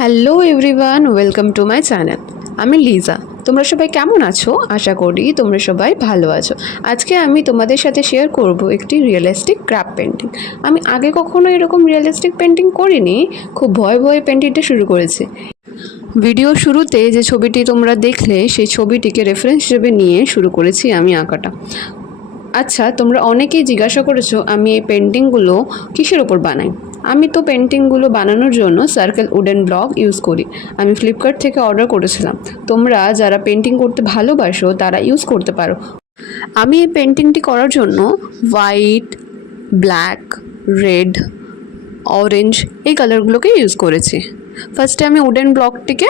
Hello everyone, welcome to my channel. আমি লিজা। তোমরা সবাই কেমন আছো? আশা করি তোমরা সবাই ভালো আছো। আজকে আমি তোমাদের সাথে শেয়ার করব একটি রিয়েলিস্টিক ক্রাফট পেন্টিং। আমি আগে কখনো এরকম রিয়েলিস্টিক পেন্টিং করিনি, খুব ভয়ে ভয়ে পেন্টিংটা শুরু করেছি। ভিডিও শুরুতে যে ছবিটি তোমরা দেখলে সেই ছবিটিকে রেফারেন্স হিসেবে নিয়ে শুরু করেছি আমি আঁকাটা। আচ্ছা, তোমরা অনেকেই জিজ্ঞাসা করেছো আমি এই পেন্টিংগুলো কিসের ওপর বানাই। আমি তো পেন্টিংগুলো বানানোর জন্য সার্কেল উডেন ব্লক ইউজ করি। আমি ফ্লিপকার্ট থেকে অর্ডার করেছিলাম। তোমরা যারা পেন্টিং করতে ভালোবাসো তারা ইউজ করতে পারো। আমি এই পেন্টিংটি করার জন্য হোয়াইট, ব্ল্যাক, রেড, অরেঞ্জ এই কালারগুলোকে ইউজ করেছি। ফার্স্টে আমি উডেন ব্লকটিকে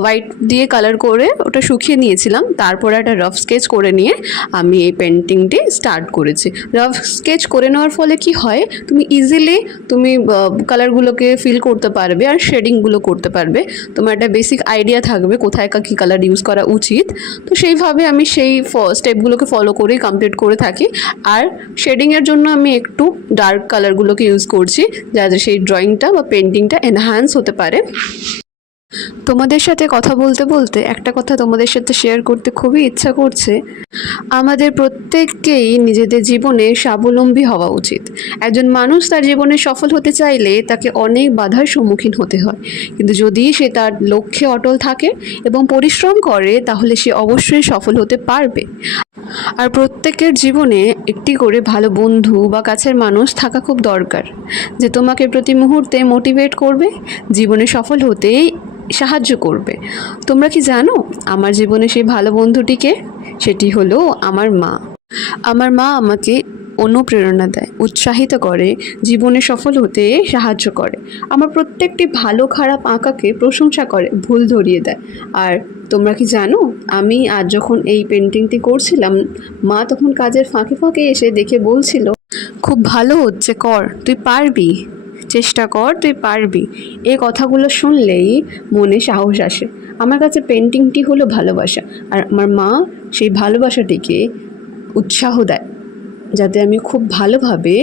হোয়াইট দিয়ে কালার করে ওটা শুকিয়ে নিয়েছিলাম। তারপরে একটা রাফ স্কেচ করে নিয়ে আমি এই পেন্টিংটি স্টার্ট করেছি। রাফ স্কেচ করে নেওয়ার ফলে কি হয়, তুমি ইজিলি কালারগুলোকে ফিল করতে পারবে আর শেডিংগুলো করতে পারবে। তোমার একটা বেসিক আইডিয়া থাকবে কোথায় কী কালার ইউজ করা উচিত। তো সেইভাবে আমি সেই স্টেপগুলোকে ফলো করেই কমপ্লিট করে থাকি। আর শেডিংয়ের জন্য আমি একটু ডার্ক কালারগুলোকে ইউজ করছি যাতে সেই ড্রয়িংটা বা পেন্টিংটা এনহ্যান্স হতে পারে। তোমাদের সাথে কথা বলতে বলতে একটা কথা তোমাদের সাথে শেয়ার করতে খুবই ইচ্ছা করছে। আমাদের প্রত্যেককেই নিজেদের জীবনে স্বাবলম্বী হওয়া উচিত। একজন মানুষ তার জীবনে সফল হতে চাইলে তাকে অনেক বাধার সম্মুখীন হতে হয়, কিন্তু যদি সে তার লক্ষ্যে অটল থাকে এবং পরিশ্রম করে তাহলে সে অবশ্যই সফল হতে পারবে। আর প্রত্যেকের জীবনে একটি করে ভালো বন্ধু বা কাছের মানুষ থাকা খুব দরকার, যে তোমাকে প্রতি মুহূর্তে মোটিভেট করবে, জীবনে সফল হতেই সাহায্য করবে। তোমরা কি জানো আমার জীবনে সেই ভালো বন্ধুটিকে? সেটি হলো আমার মা। আমার মা আমাকে অনুপ্রেরণা দেয়, উৎসাহিত করে, জীবনে সফল হতে সাহায্য করে। আমার প্রত্যেকটি ভালো খারাপ আঁকাকে প্রশংসা করে, ভুল ধরিয়ে দেয়। আর তোমরা কি জানো, আমি আজ যখন এই পেন্টিংটি করছিলাম, মা তখন কাজের ফাঁকে ফাঁকে এসে দেখে বলছিল, খুব ভালো হচ্ছে, কর, তুই পারবি, চেষ্টা কর, তুই পারবি। এই কথাগুলো শুনলেই মনে সাহস আসে। আমার কাছে পেন্টিংটি হলো ভালোবাসা, আর আমার মা সেই ভালোবাসাটিকে উৎসাহ দেয় যাতে আমি খুব ভালোভাবে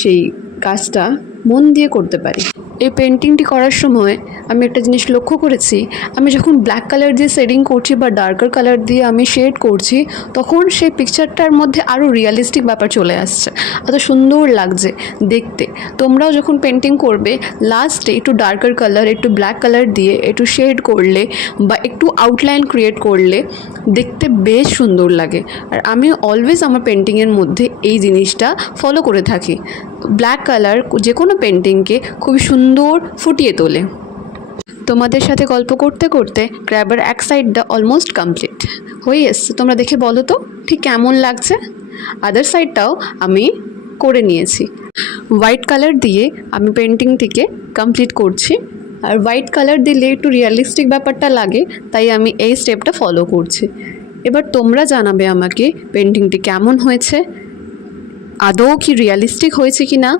সেই কাজটা মন দিয়ে করতে পারি। এই পেন্টিংটি করার সময় আমি একটা জিনিস লক্ষ্য করেছি, আমি যখন ব্ল্যাক কালার দিয়ে শেডিং করছি বা ডার্কার কালার দিয়ে আমি শেড করছি, তখন সেই পিকচারটার মধ্যে আরও রিয়েলিস্টিক ব্যাপার চলে আসছে, এত সুন্দর লাগছে দেখতে। তোমরাও যখন পেন্টিং করবে, লাস্টে একটু ডার্কার কালার, একটু ব্ল্যাক কালার দিয়ে একটু শেড করলে বা একটু আউটলাইন ক্রিয়েট করলে দেখতে বেশ সুন্দর লাগে। আর আমি অলওয়েজ আমার পেন্টিংয়ের মধ্যে এই জিনিসটা ফলো করে থাকি। ব্ল্যাক কালার যে কোনো পেন্টিংকে খুবই সুন্দর ফুটিয়ে তোলে। তোমাদের সাথে গল্প করতে করতে ক্র্যাবের এক সাইডটা অলমোস্ট কমপ্লিট হয়ে এসছে। তোমরা দেখে বলো তো ঠিক কেমন লাগছে। আদার সাইডটাও আমি করে নিয়েছি। হোয়াইট কালার দিয়ে আমি পেন্টিংটিকে কমপ্লিট করছি। আর হোয়াইট কালার দিলে একটু রিয়েলিস্টিক ব্যাপারটা লাগে, তাই আমি এই স্টেপটা ফলো করছি। এবার তোমরা জানাবে আমাকে পেন্টিংটি কেমন হয়েছে, আদৌ কি রিয়েলিস্টিক হয়েছে কি না,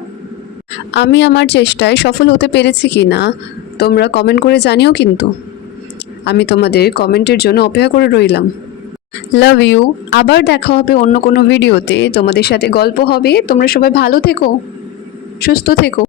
আমি আমার চেষ্টায় সফল হতে পেরেছি কি না। তোমরা কমেন্ট করে জানিও কিন্তু। আমি তোমাদের কমেন্টের জন্য অপেক্ষা করে রইলাম। Love you. আবার দেখা হবে অন্য কোনো ভিডিওতে, তোমাদের সাথে গল্প হবে। তোমরা সবাই ভালো থেকো, সুস্থ থেকো।